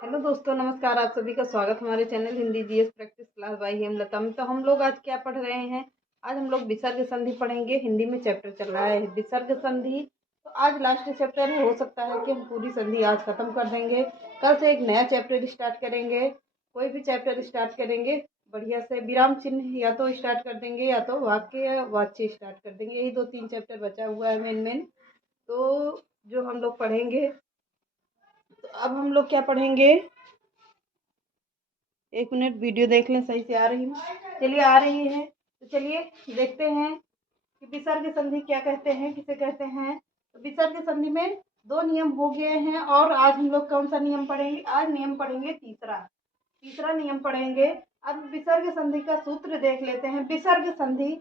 Hello दोस्तों, नमस्कार। आप सभी का स्वागत हमारे channel Hindi GS practice class by Hemlata में। तो हम लोग आज क्या पढ़ रहे हैं? आज हम लोग विसर्ग संधि पढ़ेंगे। हिंदी में चैप्टर चल रहा है विसर्ग संधि। तो आज लास्ट चैप्टर है, हो सकता है कि हम पूरी संधि आज खत्म कर देंगे। कल से एक नया चैप्टर स्टार्ट करेंगे। कोई भी चैप्टर स्टार्ट करेंगे बढ़िया से विराम चिन्ह या तो स्टार्ट कर देंगे या तो वाक्य या वाच्य स्टार्ट कर देंगे। यही 2-3 चैप्टर बचा हुआ है मेन। तो जो हम लोग पढ़ेंगे, तो अब हम लोग क्या पढ़ेंगे? एक मिनट, वीडियो देख लें, सही से आ रही हूँ। चलिए, आ रही है तो चलिए देखते हैं कि विसर्ग संधि क्या कहते हैं, किसे कहते हैं। तो विसर्ग संधि में 2 नियम हो गए हैं और आज हम लोग कौन सा नियम पढ़ेंगे? आज नियम पढ़ेंगे तीसरा नियम पढ़ेंगे। अब विसर्ग संधि का सूत्र देख लेते हैं। विसर्ग संधि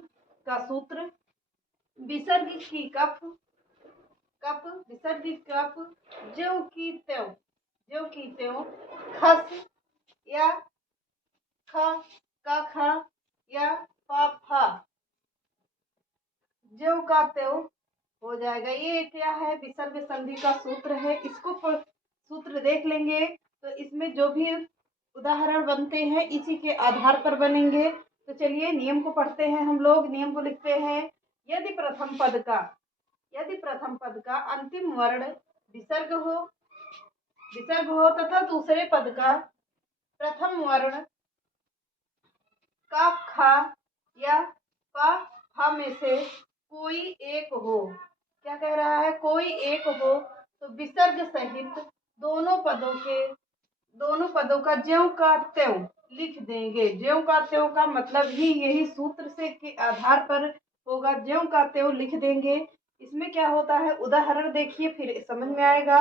का सूत्र: विसर्ग की कप विसर्ग की कप ज्यों की त्यों खस या ख का ख या पा फा ज्यों का त्यों हो जाएगा। ये क्या है? विसर्ग संधि का सूत्र है। इसको सूत्र देख लेंगे तो इसमें जो भी उदाहरण बनते हैं इसी के आधार पर बनेंगे। तो चलिए नियम को पढ़ते हैं। हम लोग नियम को लिखते हैं। यदि प्रथम पद का अंतिम वर्ण विसर्ग हो तथा दूसरे पद का प्रथम वर्ण का खा या पा फा में से कोई एक हो। क्या कह रहा है? कोई एक हो तो विसर्ग सहित दोनों पदों का ज्यों का त्यों लिख देंगे। ज्यों का त्यों का मतलब ही यही सूत्र से के आधार पर होगा। ज्यों का त्यों लिख देंगे। इसमें क्या होता है, उदाहरण देखिए, फिर समझ में आएगा।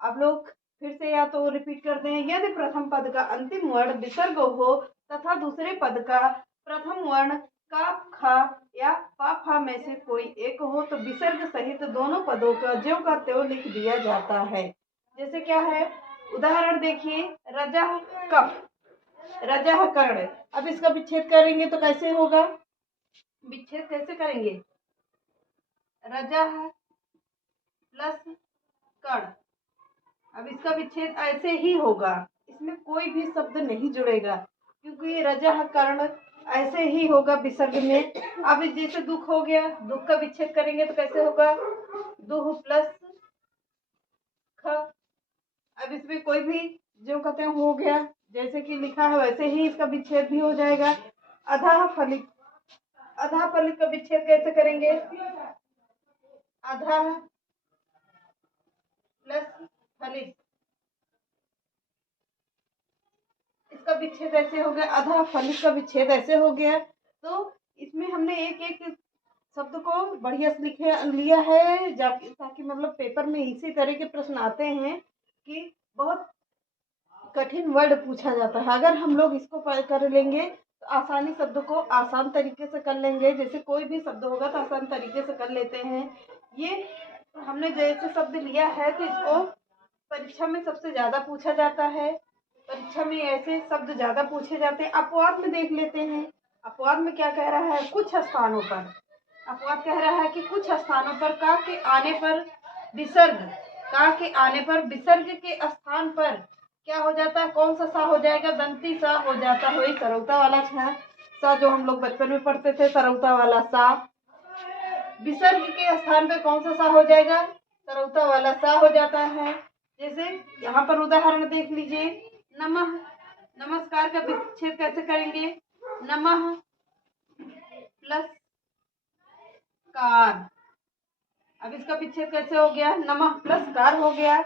आप लोग फिर से या तो रिपीट कर दें। यदि प्रथम पद का अंतिम वर्ण विसर्ग हो तथा दूसरे पद का प्रथम वर्ण का खा या पा फा में से कोई एक हो तो विसर्ग सहित दोनों पदों का ज्यों का त्यों लिख दिया जाता है। जैसे क्या है, उदाहरण देखिए। रजह कफ, रजह कर्ण। अब इसका विच्छेद करेंगे तो कैसे होगा? विच्छेद कैसे करेंगे? रजह प्लस कर्ण। अब इसका विच्छेद ऐसे ही होगा, इसमें कोई भी शब्द नहीं जुड़ेगा क्योंकि रजह कर्ण ऐसे ही होगा विसर्ग में। अब जैसे दुख हो गया, दुख का विच्छेद करेंगे तो कैसे होगा? दुह प्लस ख। अब इसमें कोई भी जो कहते हैं हो गया, जैसे कि लिखा है वैसे ही इसका विच्छेद भी हो जाएगा। अधा फलित का विच्छेद कैसे करेंगे? अधा प्लस फलित, इसका विच्छेद ऐसे हो गया। अधा फलित का विच्छेद ऐसे हो गया। तो इसमें हमने एक एक शब्द को बढ़िया से लिया है ताकि मतलब पेपर में इसी तरह के प्रश्न आते हैं कि बहुत कठिन वर्ड पूछा जाता है। अगर हम लोग इसको कर लेंगे तो आसानी शब्द को आसान तरीके से कर लेंगे। जैसे कोई भी शब्द होगा तो आसान तरीके से कर लेते हैं। ये हमने जैसे शब्द लिया है तो इसको परीक्षा में सबसे ज्यादा पूछा जाता है। परीक्षा में ऐसे शब्द ज्यादा पूछे जाते हैं। अपवाद में देख लेते हैं। अपवाद में क्या कह रहा है? कुछ स्थानों पर अपवाद कह रहा है कि कुछ स्थानों पर का के आने पर विसर्ग के स्थान पर क्या हो जाता है? कौन सा सा हो जाएगा? दंती सा हो जाता है। वही सरौता वाला सा जो हम लोग बचपन में पढ़ते थे, सरौता वाला सा। विसर्ग के स्थान पे कौन सा सा हो जाएगा? सरौता वाला सा हो जाता है। जैसे यहाँ पर उदाहरण देख लीजिए। नमः, नमस्कार का विच्छेद कैसे करेंगे? नमः प्लस कार। अब इसका विच्छेद कैसे हो गया? नमः प्लस कार हो गया।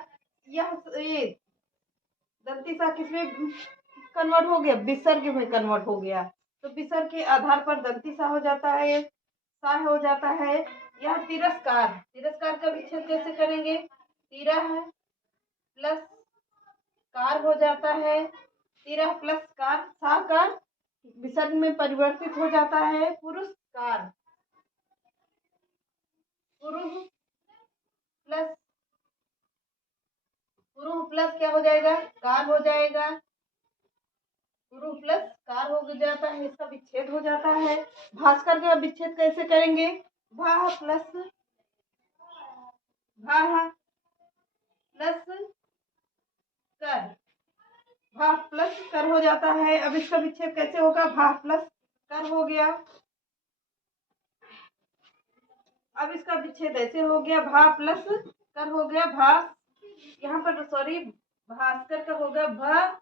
यह दंती सा किसमें कन्वर्ट हो गया? विसर्ग में कन्वर्ट हो गया। तो विसर्ग के आधार पर दंती सा हो जाता है, सा हो जाता है। यह तिरस्कार का विच्छेद कैसे करेंगे? तिरह प्लस कार हो जाता है। तिरह प्लस कार, सा का विसर्ग में परिवर्तित हो जाता है पुरस्कार। पुरुष प्लस क्या हो जाएगा? कार हो जाएगा। पुरुष प्लस कार हो जाता है, इसका विच्छेद हो जाता है। भास्कर का विच्छेद कैसे करेंगे? भा प्लस कर। भा प्लस कर हो जाता है। अब इसका विच्छेद कैसे होगा? भा प्लस कर हो गया। अब इसका विच्छेद ऐसे हो गया, भा प्लस कर हो गया, भा यहाँ पर सॉरी भास्कर का हो गया, भ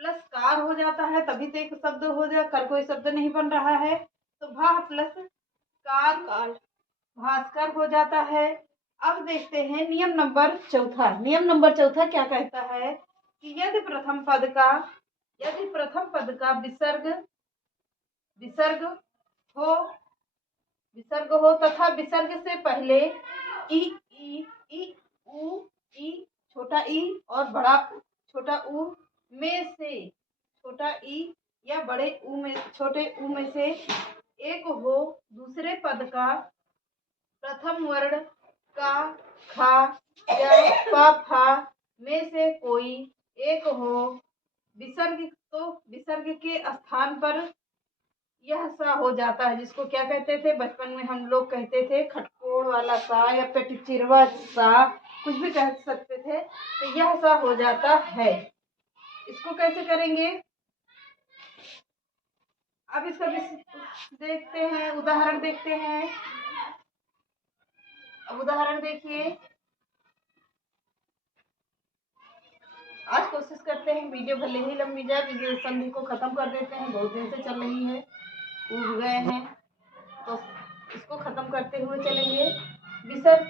प्लस कार हो जाता है, तभी तो एक शब्द हो जाए, कर कोई शब्द नहीं बन रहा है, तो भा प्लस कार भास्कर हो जाता है। अब देखते हैं नियम नंबर चौथा। नियम नंबर चौथा क्या कहता है कि यदि प्रथम पद का विसर्ग हो तथा विसर्ग से पहले ई उ ई छोटा ई और बड़ा छोटा ऊ में से छोटा ई या बड़े ऊ में छोटे ऊ में से एक हो, दूसरे पद का प्रथम वर्ण का खा या पा फा में से कोई एक हो, विसर्ग के स्थान पर यह सा हो जाता है, जिसको क्या कहते थे बचपन में हम लोग कहते थे खटकोड़ वाला सा या पेटचिरवा सा, कुछ भी कह सकते थे, तो यह सा हो जाता है। इसको कैसे करेंगे? अब इसका देखते हैं, उदाहरण देखते हैं। अब उदाहरण देखिए। आज कोशिश करते हैं वीडियो भले ही लंबी जाए, वीडियो संधि को खत्म कर देते हैं, बहुत दिन से चल रही है, उग गए हैं, तो इसको खत्म करते हुए चलेंगे। विसर्ग,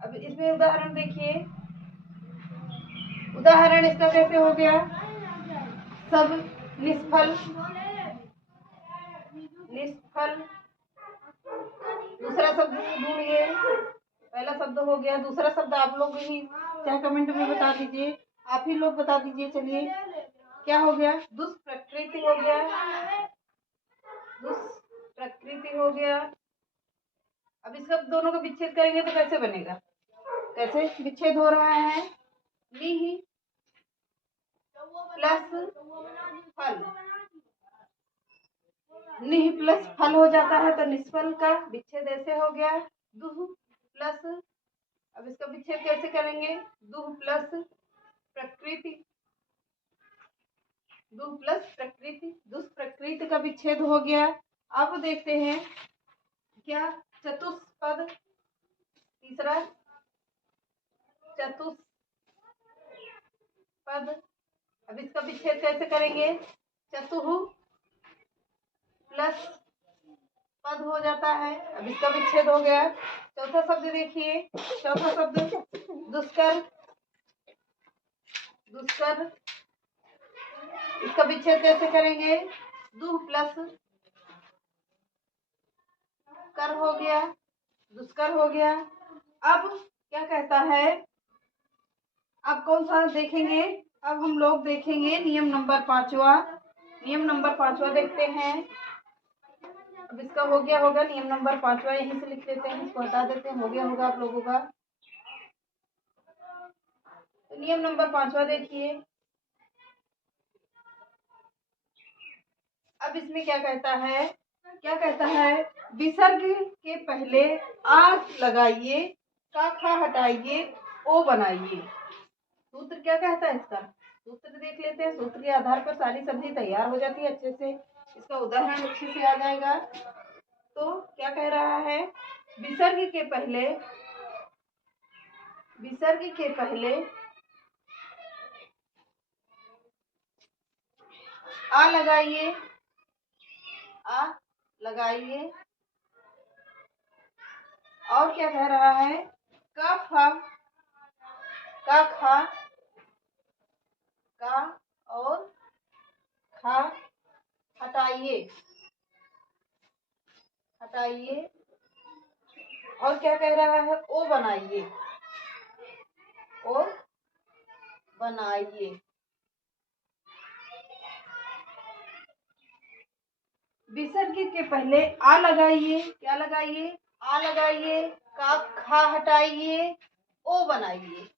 अब इसमें उदाहरण देखिए। उदाहरण इसका कैसे हो गया? सब निष्फल दूसरा शब्द ढूंढिए। पहला शब्द हो गया, दूसरा शब्द आप लोग ही चाहे कमेंट में बता दीजिए, आप ही लोग बता दीजिए। चलिए क्या हो गया? दुष्प्रकृति हो गया, दुष्प्रकृति हो गया। अब इसका दोनों का विच्छेद करेंगे तो कैसे बनेगा? कैसे विच्छेद हो रहा है? नी प्लस फल, निह प्लस फल हो जाता है, तो निष्फल का विच्छेद ऐसे हो गया। दुह प्लस, अब इसका विच्छेद कैसे करेंगे? दुह प्लस प्रकृति, दुष्प्रकृति का विच्छेद हो गया। अब देखते हैं क्या चतुष्पद, तीसरा चतुष्पद, अब इसका विच्छेद कैसे करेंगे? चतुः प्लस पद हो जाता है, अब इसका विच्छेद हो गया। चौथा शब्द देखिए, चौथा शब्द दुष्कर, इसका विच्छेद कैसे करेंगे? दुह प्लस कर हो गया, दुष्कर हो गया। अब क्या कहता है? अब कौन सा देखेंगे? अब हम लोग देखेंगे नियम नंबर 5वां। नियम नंबर 5वां देखते हैं। अब इसका हो गया होगा नियम नंबर 5वां, यहीं से लिख लेते हैं, इसको हटा देते हैं, हो गया होगा आप लोगों का। तो नियम नंबर 5वां देखिए। अब इसमें क्या कहता है? क्या कहता है? विसर्ग के पहले आ लगाइए, का खा हटाइए, ओ बनाइए। सूत्र क्या कहता है? इसका सूत्र देख लेते हैं। सूत्र के आधार पर सारी सब्जी तैयार हो जाती है अच्छे से, इसका उदाहरण अच्छे से आ जाएगा। तो क्या कह रहा है? विसर्ग के पहले आ लगाइए, और क्या कह रहा है? का खा का और खा हटाइए, और क्या कह रहा है? ओ बनाइए। विसर्ग के पहले आ लगाइए, क्या लगाइए? आ लगाइए, का खा हटाइए, ओ बनाइए।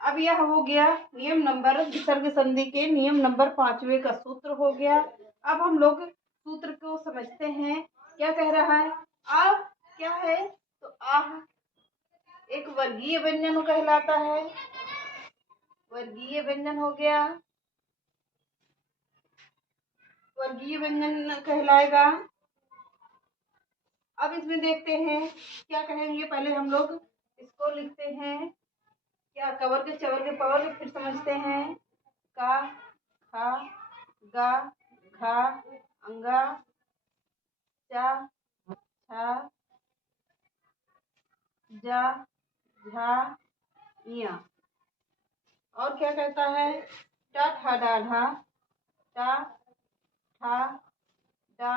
अब यह हो गया नियम नंबर, विसर्ग संधि के नियम नंबर 5वें का सूत्र हो गया। अब हम लोग सूत्र को समझते हैं। क्या कह रहा है? आ क्या है? तो आह एक वर्गीय व्यंजन कहलाता है। वर्गीय व्यंजन हो गया, वर्गीय व्यंजन कहलाएगा। अब इसमें देखते हैं क्या कहेंगे। पहले हम लोग इसको लिखते हैं, क्या कवर के चवर के पवर के, फिर समझते हैं। का, खा, गा, घा, अंगा, चा, छा, जा, झा, इया। और क्या कहता है, टा, ठा, डा, ढा, टा, ठा, डा,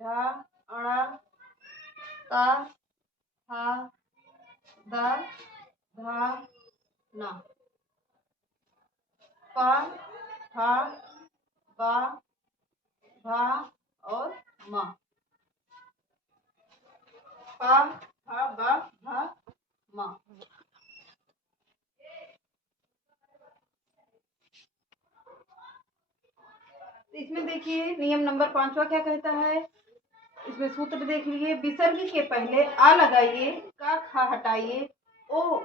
ढा, अड़ा, ता, था, दा, धा, ना, पा, फा, बा, भा और मा। पा, फा, बा, भा, मा। इसमें देखिए नियम नंबर 5वां क्या कहता है। इसमें सूत्र देख लीजिए। विसर्ग के पहले आ लगाइए, का खा हटाइए, ओ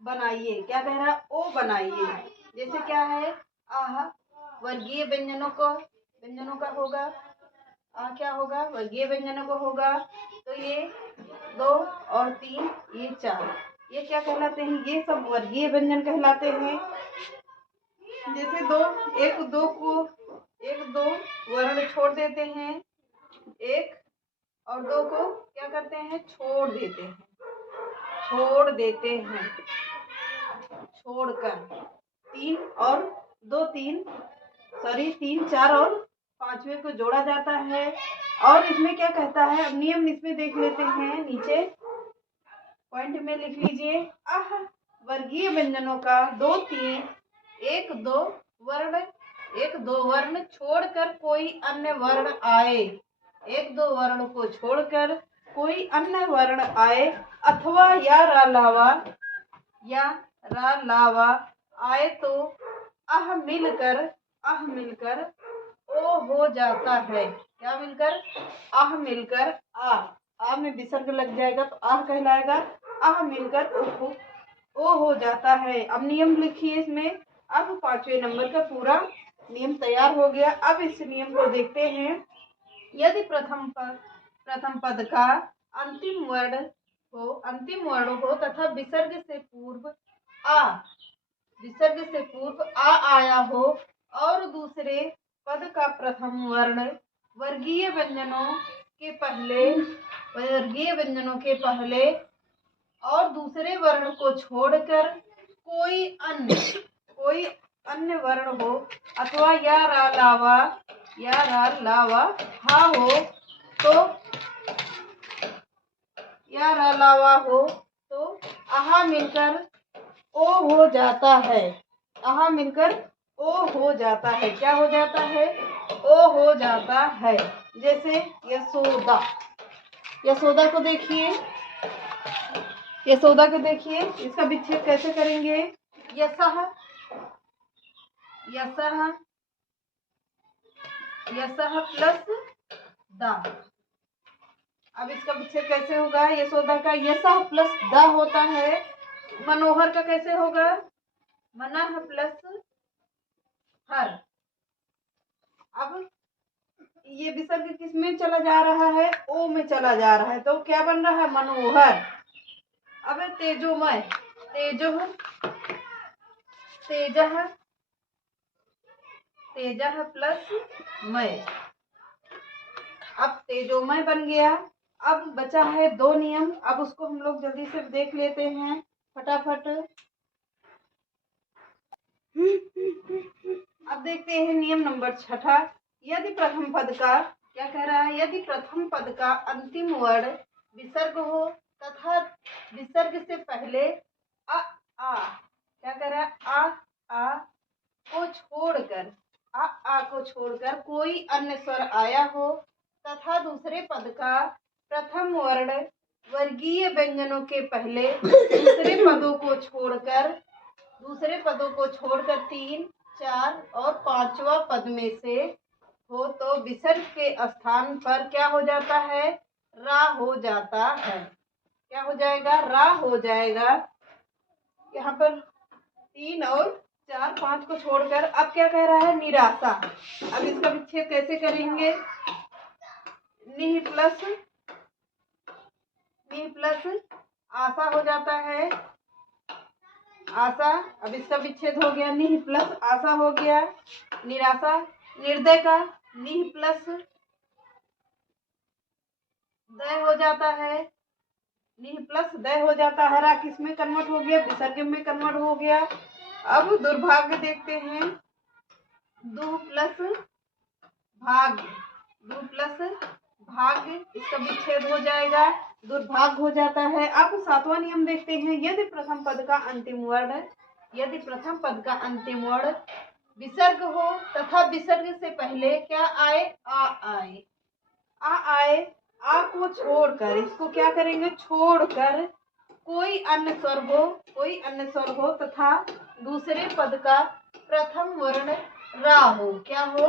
बनाइए। क्या कह रहा है, ओ बनाइए। जैसे क्या है, आह वर्गीय व्यंजनों का होगा। क्या होगा, वर्गीय व्यंजनों को होगा। तो ये 2 और 3, ये 4, ये क्या कहलाते हैं, ये सब वर्गीय व्यंजन कहलाते हैं। जैसे एक दो वर्ण छोड़ देते हैं, 1 और 2 को क्या करते हैं, छोड़कर छोड़कर 3 और 2 3 4 और 5वें को जोड़ा जाता है। और इसमें क्या कहता है, अब नियम इसमें देख लेते हैं। नीचे पॉइंट में लिख लीजिए, वर्गीय व्यंजनों का 2 3 1 2 वर्ण छोड़कर कोई अन्य वर्ण आए, 1 2 वर्ण को छोड़कर कोई अन्य वर्ण आए, अथवा या रा लावा आए तो अह मिलकर ओ हो जाता है। क्या मिलकर, आह मिलकर आ में विसर्ग लग जाएगा तो आह कहलाएगा। आह मिलकर ओ हो जाता है। अब नियम लिखिए इसमें। अब 5वें नंबर का पूरा नियम तैयार हो गया। अब इस नियम को देखते हैं। यदि प्रथम पद का अंतिम वर्ण हो तथा विसर्ग से पूर्व आ आया हो और दूसरे पद का प्रथम वर्ण वर्गीय व्यंजनों के पहले और दूसरे वर्ण को छोड़कर कोई अन्य वर्ण हो, अथवा या रा लावा हा हो तो आहा मिलकर ओ हो जाता है। आहा मिलकर ओ हो जाता है। क्या हो जाता है, ओ हो जाता है। जैसे यशोदा को देखिए, इसका विच्छेद कैसे करेंगे। यशः प्लस दा। अब इसका विच्छेद कैसे होगा, यशोदा का यशः प्लस दा होता है। मनोहर का कैसे होगा, मनः प्लस हर। अब ये विसर्ग किस में चला जा रहा है, ओ में चला जा रहा है, तो क्या बन रहा है, मनोहर। अब तेजोमय, तेजः प्लस मय। अब तेजोमय बन गया। अब बचा है 2 नियम। अब उसको हम लोग जल्दी से देख लेते हैं फटाफट। अब देखते हैं नियम नंबर 6। यदि प्रथम पद का, क्या कह रहा है, यदि प्रथम पद का अंतिम वर्ण विसर्ग हो तथा विसर्ग से पहले क्या कह रहा है, आ को छोड़कर कोई अन्य स्वर आया हो तथा दूसरे पद का प्रथम वर्ण वर्गीय व्यंजनों के पहले दूसरे पदों को छोड़कर 3 4 और 5वां पद में से हो तो विसर्ग के स्थान पर क्या हो जाता है, रा हो जाता है। क्या हो जाएगा, रा हो जाएगा। यहाँ पर 3 और 4 5 को छोड़कर अब क्या कह रहा है, निराशा। अब इसका विच्छेद कैसे करेंगे, निह प्लस आशा हो जाता है, आशा। अब इसका विच्छेद हो गया, निह प्लस आशा हो गया, निराशा। निर्दय का निह प्लस दय हो जाता है, निह प्लस दय हो जाता है, रा किस में कन्वर्ट हो गया, विसर्ग में कन्वर्ट हो गया। अब दुर्भाग्य देखते हैं, दु प्लस भाग्य, इसका विच्छेद हो जाएगा, दुर्भाग्य हो जाता है। अब 7वां नियम देखते हैं, यदि प्रथम पद का अंतिम वर्ण विसर्ग हो तथा विसर्ग से पहले क्या आए, आ आए, आ को छोड़कर, इसको क्या करेंगे, छोड़कर कोई अन्य स्वर हो तथा दूसरे पद का प्रथम वर्ण रा हो, क्या हो,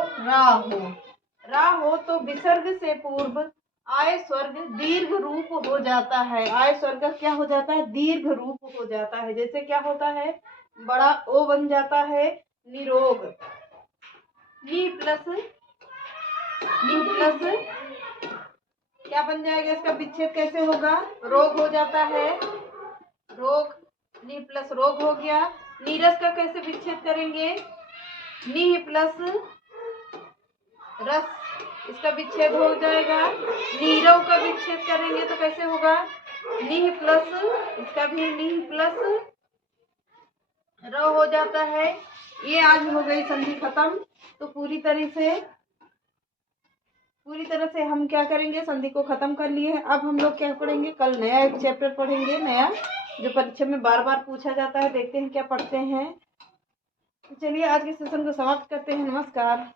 रा हो तो विसर्ग से पूर्व आय स्वर्ग दीर्घ रूप हो जाता है, आय स्वर्ग क्या हो जाता है, दीर्घ रूप हो जाता है। जैसे क्या होता है, बड़ा ओ बन जाता है, निरोग। नी प्लस क्या बन जाएगा, इसका विच्छेद कैसे होगा, रोग हो जाता है, रोग। नी प्लस रोग हो गया। नीरस का कैसे विच्छेद करेंगे, नी प्लस रस, इसका विच्छेद हो जाएगा। नीरव का विच्छेद करेंगे तो कैसे होगा, निह प्लस, इसका भी निह प्लस र हो जाता है। ये आज हो गई संधि खत्म। तो पूरी तरह से हम क्या करेंगे, संधि को खत्म कर लिए। अब हम लोग क्या पढ़ेंगे, कल नया एक चैप्टर पढ़ेंगे, नया जो परीक्षा में बार बार पूछा जाता है। देखते हैं क्या पढ़ते हैं। तो चलिए आज के सेशन को समाप्त करते हैं। नमस्कार।